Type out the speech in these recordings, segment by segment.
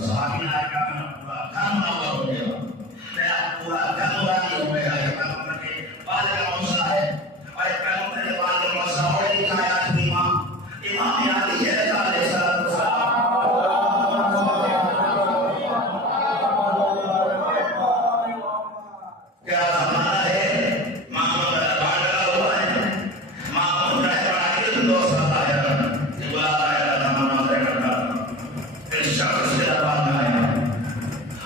صحابی نے کہا میرا پورا گھر معمر ہو گیا، میرا پورا گھر نورانی ہو گیا. یہ پیغمبر کے بعد کا معجزہ ہے. اور ایک پیغمبر کے بعد کا معجزہ اور ایک آیات میں امام علی ہے علیہ السلام. کیا زمانہ ہے مامون کا دربار لگا ہوا ہے. مامون کا بڑا علم دوست آیا کہ بلاتا ہے زمانہ سے کرتا. پھر شخص کے دربار میں آیا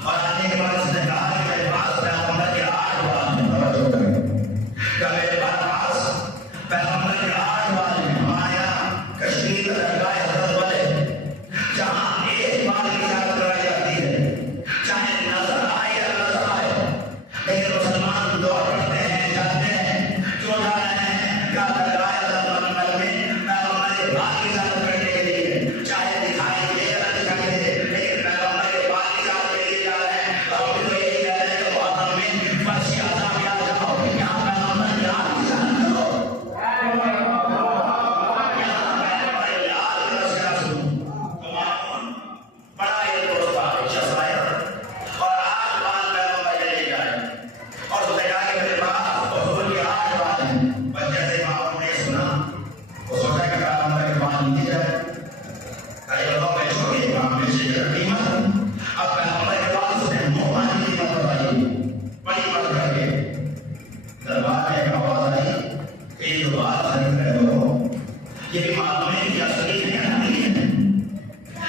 اور آنے کے بعد اس نے کہا کہ میرے پاس پیغمبر کے 8 بات ہیں. توجہ کریں کہ میرے پاس پیغمبر کے 8 بات ہیں. ہمارے یہاں کشمیر کا درگاہ حضرت والے جہاں ایک بات کی یاد کرائی جاتی ہے چاہے نظر آئے یا نظر آئے، لیکن مسلمان دعا کرتے ہیں جاتے ہیں کیوں جا رہے ہیں کیا درگاہ حضرت محمد میں پیغمبر کے بات کی یاد کرنے کے لیے، چاہے دکھائی دے یا نہ دکھائی دے لیکن پیغمبر کے بات کی یاد کے لیے جا رہے ہیں. اور ہم تو یہی کہہ رہے ہیں کہ محرم میں فرشی اعظم یاد رکھو، یہاں پیغمبر کی یاد کی یاد کرو. بڑا یہ دوست آئے شخص آیا اور 8 بات پیغمبر کے لے جائے اور اس نے کہا کہ میرے پاس حضور کی 8 بات ہیں. بس جیسے مامون نے سنا وہ سوچا کہ پیغمبر کی بات نہیں جائے. کئی لوگ میں چھوڑی کام میں سے قیمت. اب پیغمبر کے بعد اس نے منہ مانی کی بات بتائی بڑی بات کر کے. دربار میں ایک آواز آئی کہ یہ جو بات خرید رہے ہو یہ بھی معلوم ہے کہ اصلی ہے یا نہیں ہے.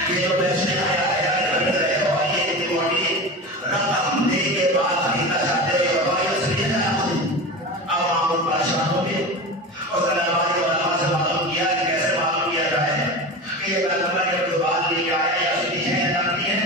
یہ جو پیسے آیا ہے خرید رہے ہو یہ اتنی موٹی رقم دے کے بعد خریدنا چاہتے ہو اور یہ اصلی ہے یا نہیں. اب معمول پریشان ہو گئے. اس نے نمازی علماء سے معلوم کیا کہ کیسے معلوم کیا جائے کہ یہ پیغمبر کے جو بات لے کے آیا یہ اصلی ہے یا نقلی ہے.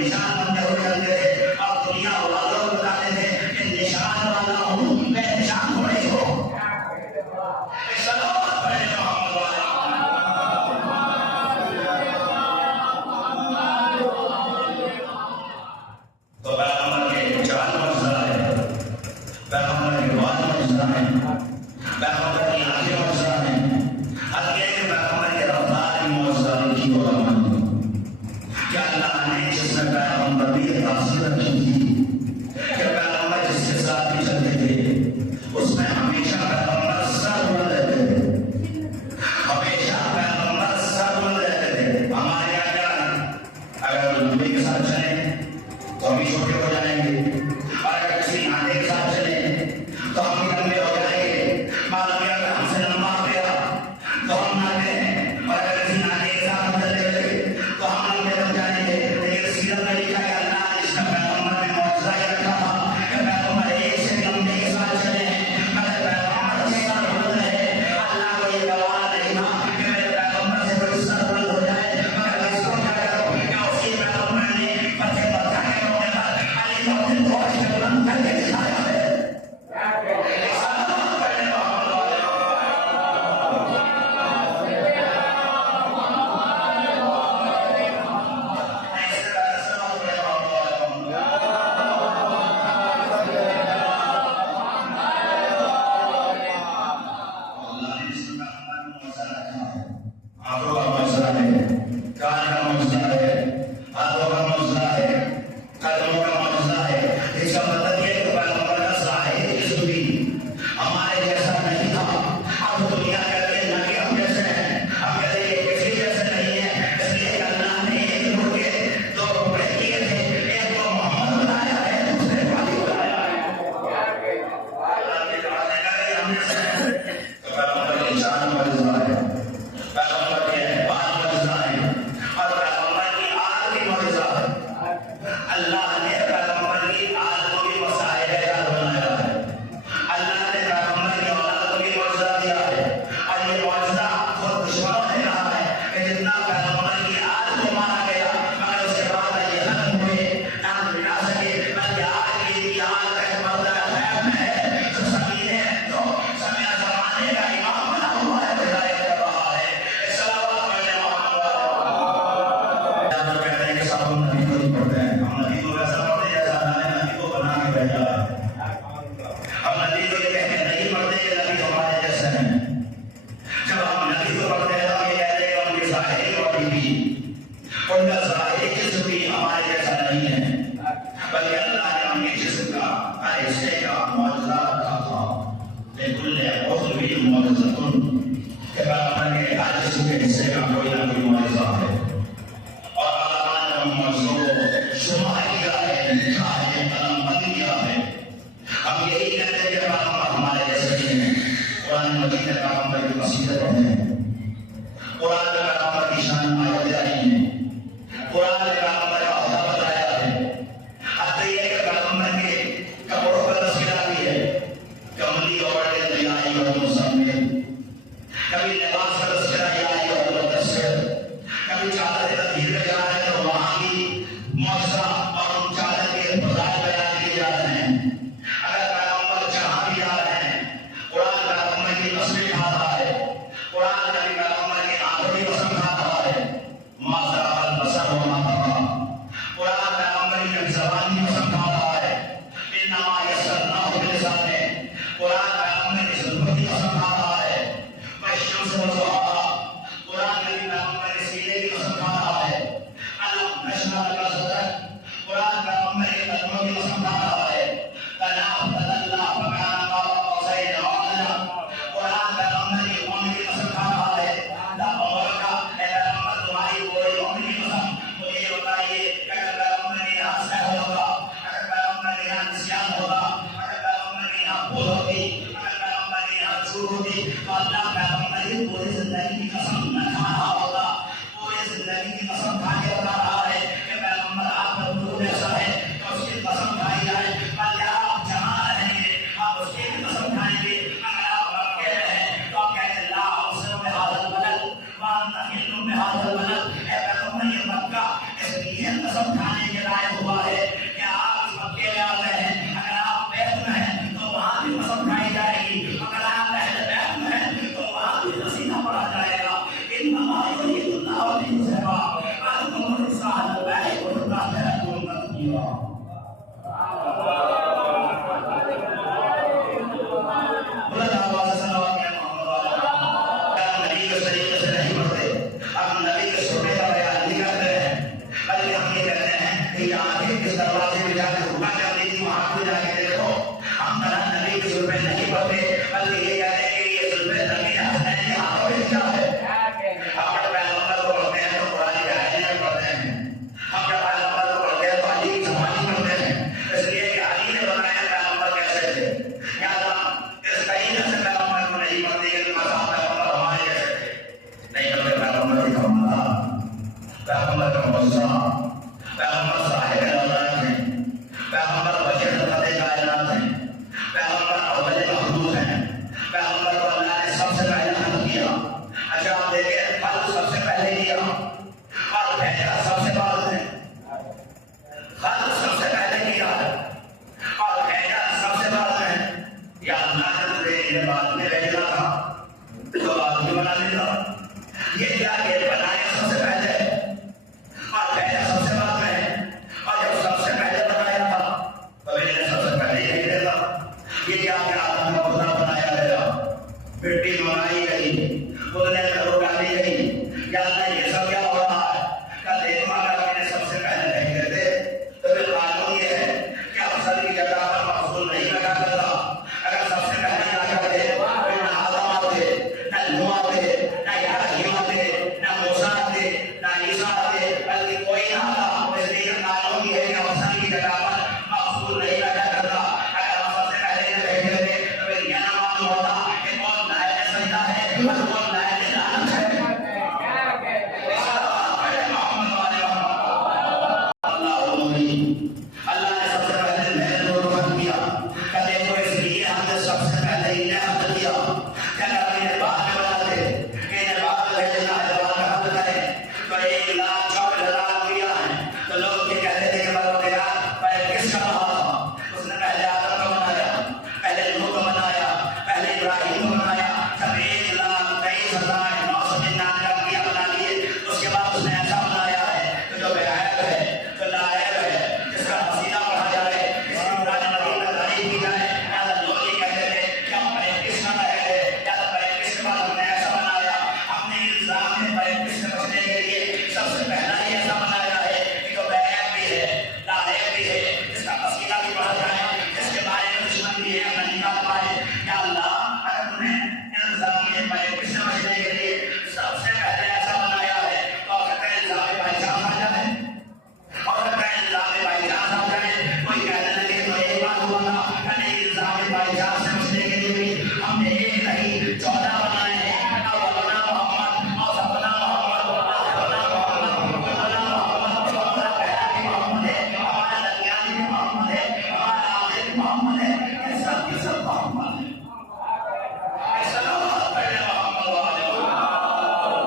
نشان بنتے ہوئے چلتے تھے اور دنیا والوں کو بتاتے تھے کہ نشان والا ہوں میں نشان تھوڑے ہو سلام پڑھے محمد والا تو پیغمبر کے چار معجزہ ہے پیغمبر کے بعد معجزہ ہے پیغمبر کی آخر معجزہ ہے حقیقت کے پیغمبر کے رفتار کی معجزہ کی ہوگا کیا اللہ نے جس میں پیغمبر بھی تاثیر رکھی تھی کہ پیغمبر جس کے ساتھ بھی چلتے تھے اس میں ہمیشہ پیغمبر سربلند رہتے تھے ہمیشہ پیغمبر سربلند رہتے تھے ہمارے یہاں کیا ہے اگر لمبے کے ساتھ چلیں تو ہم بھی چھوٹے ہو جائیں گے اور اگر کسی آنے کے ساتھ چلیں تو ہم بھی لمبے ہو جائیں گے معلوم ہے اگر ہم سے لمبا گیا تو ہم ناٹے ہیں اور اگر کسی آنے کے ساتھ چلتے رہے تو ہم لمبے ہو جائیں گے لیکن سیرت میں لکھا ہے اللہ نے اس کا پیغمبر میں معجزہ یہ رکھا تھا کہ پیغمبر ایک سے لمبے کے ساتھ چلے ہیں مگر پیغمبر سربلند ہے اللہ کو یہ گوارا نہیں تھا کہ میرے پیغمبر سے کوئی سربلند ہو جائے مگر میں اس کو کیا کروں کہ اسی پیغمبر نے پتھر بتا کے رونے پر علی کو اپنے دوست سے بلند کر کے دکھایا ہے آنکھوں کا معجزہ ہے کان کا معجزہ ہے ہاتھوں کا معجزہ ہے قدموں کا معجزہ ہے اس کا مطلب یہ کہ پیغمبر کا ظاہر جسم بھی ہمارے جیسا نہیں تھا اب دنیا کہتے ہیں نہ کہ ہم جیسے ہیں اب کہتے ہیں یہ کسی جیسے نہیں ہے اس لیے کہ اللہ نے ایک روح کے دو ٹکڑے کیے تھے ایک کو محمد بنایا ہے دوسرے کو علی بنایا ہے اللہ کے بنانے کا کہ ہم جیسے ہیں تو پیغمبر کی شان معجزہ ہے پیغمبر کے بعد معجزہ ہے اور پیغمبر کی آل کی معجزہ ہے اللہ نے پیغمبر کی آل کو بھی وسائل جات بنایا ہے اللہ نے پیغمبر کی اولاد کو بھی معجزہ دیا ہے اور یہ معجزہ خود دشمنوں نے کہا ہے کہ جتنا پیغمبر کی آل کو مارا گیا مگر اس کے بعد یہ ختم ہوئے نہ مٹا سکے بلکہ آج کی آل کا ایک مردہ خیب ہے جو سکینے تو سمیع زمانے کا امام بنا ہوا ہے بجائے کر رہا ہے صلوات پڑھنے محمد جب کہتے ہیں کہ سب ہم نبی کو نہیں پڑھتے ہیں ہم نبی کو ویسا پڑھتے ہیں جیسا اللہ نے نبی کو بنا کے بھیجا ہے ہم نبی کو یہ کہتے ہیں نہیں پڑھتے کہ نبی ہمارے جیسے ہیں جب ہم نبی کو پڑھتے ہیں تو ہم یہ کہتے ہیں کہ ان کی ظاہری باڈی بھی ان کا ظاہری جسم بھی ہمارے جیسا نہیں ہے بلکہ اللہ نے ان کے جسم کا ہر حصے کا معجزہ رکھا تھا لکل عضو معجزۃ کہ پیغمبر کے ہر جسم کے حصے کا کوئی نہ کوئی معجزہ ہے اور اللہ نے ان معجزوں کو شمار کیا ہے لکھا ہے قلم بند کیا ہے ہم یہی کہتے ہیں کہ پیغمبر ہمارے جیسے ہی ہیں قرآن مجید میں پیغمبر کی قصیدت ہے قرآن میں پیغمبر کی شان آیتیں آئی ہیں قرآن نے پیغمبر کا عہدہ بتایا ہے حتی یہ کہ پیغمبر کے کپڑوں پر تصویر آتی ہے کملی اور دیائی اور مصمم کبھی لباس کا تذکرہ آئی اور متصر کبھی چادر تطہیر میں جا رہے تو وہاں بھی معجزہ اور ان چادر کے فضائل بیان کیے جا رہے ہیں اگر پیغمبر جہاں بھی جا رہے ہیں قرآن پیغمبر کی قسم کھا رہا ہے قرآن نبی پیغمبر کی آنکھوں کی قسم کھا رہا ہے ما ذرا البصر وما طغى قرآن پیغمبر کی زبان کی قسم کھا رہا ہے انما یسرناہ بلسانہ قرآن پیغمبر کی زبان کی قسم کھا رہا ہے والشمس وضحاها قرآن نبی پیغمبر کے سینے کی قسم کھا رہا ہے الم نشرح لک صدرک قرآن پیغمبر کے قدموں کی قسم کھا رہا ہے تناف تدلى فكان قاب قوسين او ادنى قرآن پیغمبر کی قوم کی قسم کھا رہا ہے لا عمرک اے پیغمبر تمہاری کوئی قوم کی قسم مجھے یہ بتائیے کہ اگر پیغمبر کے یہاں سہو ہوگا اگر پیغمبر کے یہاں نسیان ہوگا اگر پیغمبر کے یہاں بھول ہوگی اگر پیغمبر کے یہاں جھوٹ ہوگی تو اللہ پیغمبر کی پوری زندگی کی قسم نہ کھا رہا ہوگا پوری زندگی کی قسم کھا کے بتا رہا ہے کہ پیغمبر آپ کا نور ایسا ہے کہ اس کی قسم کھائی جائے بلکہ آپ جہاں رہیں گے آپ اس کی قسم کھائیں گے اگر آپ مکے رہیں تو آپ کہتے لا اقسم بہذا البلد وانت حل بہذا البلد اے پیغمبر یہ مکہ اس لیے قسم کھانے کے لائق ہوا ہے